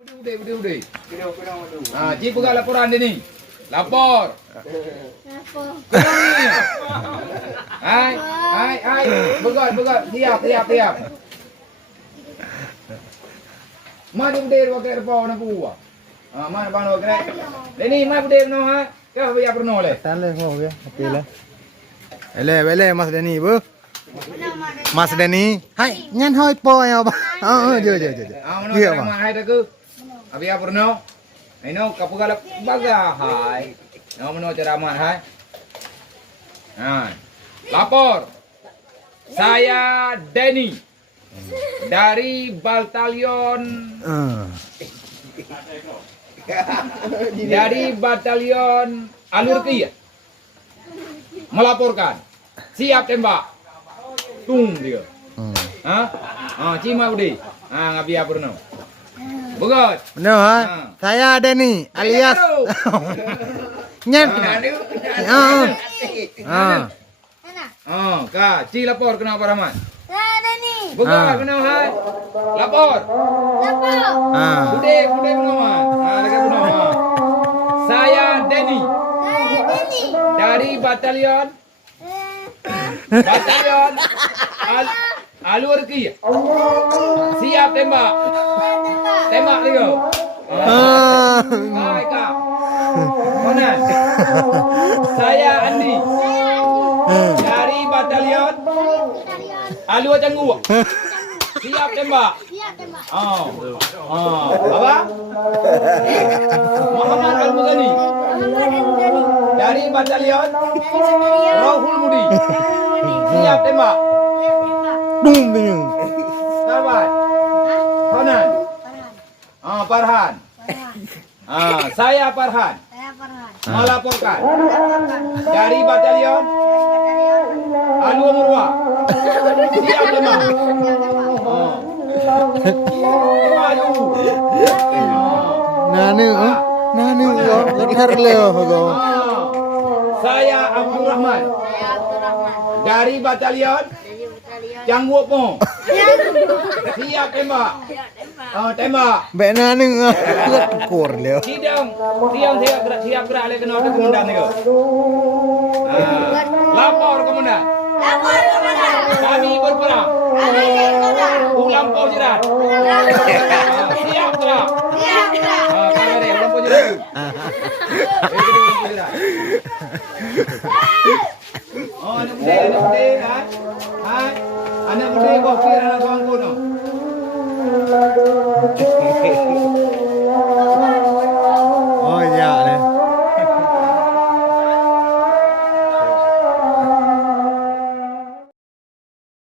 Udah. Ah, Ji pegang laporan dia ni. Lapor. Lapor. Hai. Begot. Siap. Mana bude wakil repau na buah. Ah, mana bang wakil? Ini mana bude no ha? Kau biar perno le. Tale ho gaya. Apila. Ele Mas Dani bu. Mas Dani. Hai, nyan hoi po ya ba. Jo. Ah, mana nama hai dah ke? Biar perno. Ini kau pegang baga hai. Nama mana cara amat hai? Lapor. Saya Denny dari batalion Alur Kia melaporkan. Siap tembak. Tung dia. Cima udah. Ngabi apa no? Begot. Benar ha? Saya Denny alias nyan. Kak, Ci lapor kenapa Rahmat? Ada nih. Begot kenapa hai? Lapor. Bude kenapa? Lagi kenapa? Saya Denny dari batalion Alur Kia. Siap tembak. Tembak dia. Hai Kak. Mana? Saya Andi dari batalion Alur Canggu. Siap tembak. Apa? Muhammad Al-Muzani dari batalion Rahul Mudi. Siap tembak. Dung bingung. Kawan. Farhan. Farhan. Saya Farhan. Melaporkan dari batalion Alur Murwa. Siap tembak. Nanu yo letar leo go. Saya Abdurrahman dari batalion Canggu Pong. Siap tembak. Tembak. Mbak nanu kur leo. Siap gerak le kena komandan ni. Lapor komandan. Kami berperang. Ulang pau jerat. Siap gerak. Ulang pau jerat. Anak muda kan? Anak muda kau kira anak tuan kuno.